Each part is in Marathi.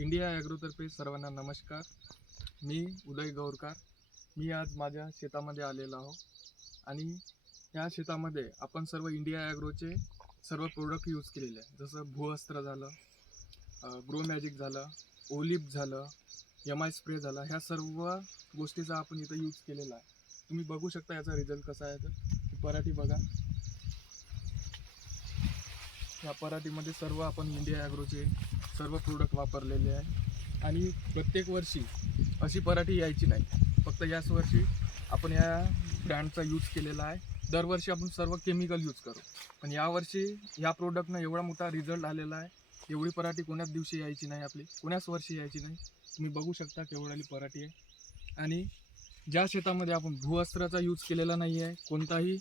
इंडिया ॲग्रोतर्फे सर्वांना नमस्कार. मी उदय गौरकार. मी आज माझ्या शेतामध्ये आलेलो आहो. आणि या शेतामध्ये आपण सर्व इंडिया ॲग्रोचे सर्व प्रोडक्ट यूज केलेले आहे. जसं भूअस्त्र झालं ग्रो मॅजिक झालं ओलिप झालं यम आय स्प्रे झाला ह्या सर्व गोष्टीचा आपण इथं यूज केलेला आहे. तुम्ही बघू शकता याचा रिझल्ट कसा आहे तर. पराठी बघा. या पराठीमध्ये सर्व आपण इंडिया ॲग्रोचे सर्व प्रोडक्ट वापरलेले आहे. आणि प्रत्येक वर्षी अशी पराठी यायची नाही. फक्त याच वर्षी आपण या ब्रँडचा यूज केलेला आहे. दरवर्षी आपण सर्व केमिकल यूज करू. पण यावर्षी या प्रोडक्टनं एवढा मोठा रिझल्ट आलेला आहे. एवढी पराठी कोण्याच दिवशी यायची नाही आपली. कोण्याच वर्षी यायची नाही. तुम्ही बघू शकता केवढाली पराठी आहे. आणि ज्या शेतामध्ये आपण भूअस्त्राचा यूज केलेला नाही आहे कोणताही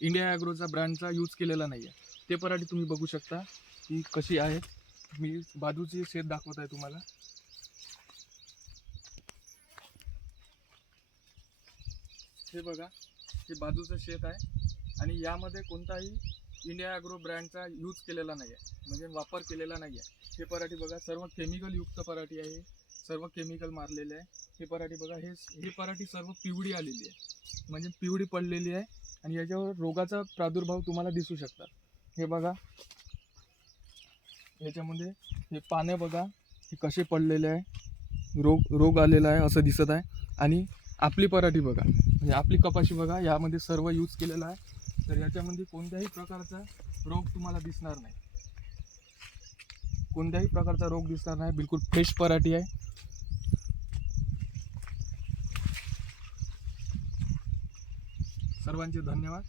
इंडिया ॲग्रोचा ब्रँडचा यूज केलेला नाही आहे ते पराठी तुम्ही बघू शकता की कशी आहे. मी बाजूची शेत दाखवत आहे तुम्हाला. हे बघा हे बाजूचं शेत आहे. आणि यामध्ये कोणताही इंडिया ॲग्रो ब्रँडचा यूज केलेला नाही आहे म्हणजे वापर केलेला नाही आहे हे पराठी बघा सर्व केमिकलयुक्त पराठी आहे. सर्व केमिकल मारलेले आहे. हे पराठी बघा हे हे पराठी सर्व पिवळी आलेली आहे. म्हणजे पिवळी पडलेली आहे. आणि याच्यावर रोगाचा प्रादुर्भाव तुम्हाला दिसू शकतात. हे बघा. याच्यामध्ये हे पाने बघा हे कसे पडलेले आहे. रोग रोग आलेला आहे असं दिसत आहे. आणि आपली पराठी बघा. म्हणजे आपली कपाशी बघा यामध्ये सर्व यूज केलेला आहे. तर याच्यामध्ये कोणत्याही प्रकारचा रोग तुम्हाला दिसणार नाही. कोणत्याही प्रकारचा रोग दिसणार नाही. बिलकुल फ्रेश पराठी आहे. सर्वांचे धन्यवाद.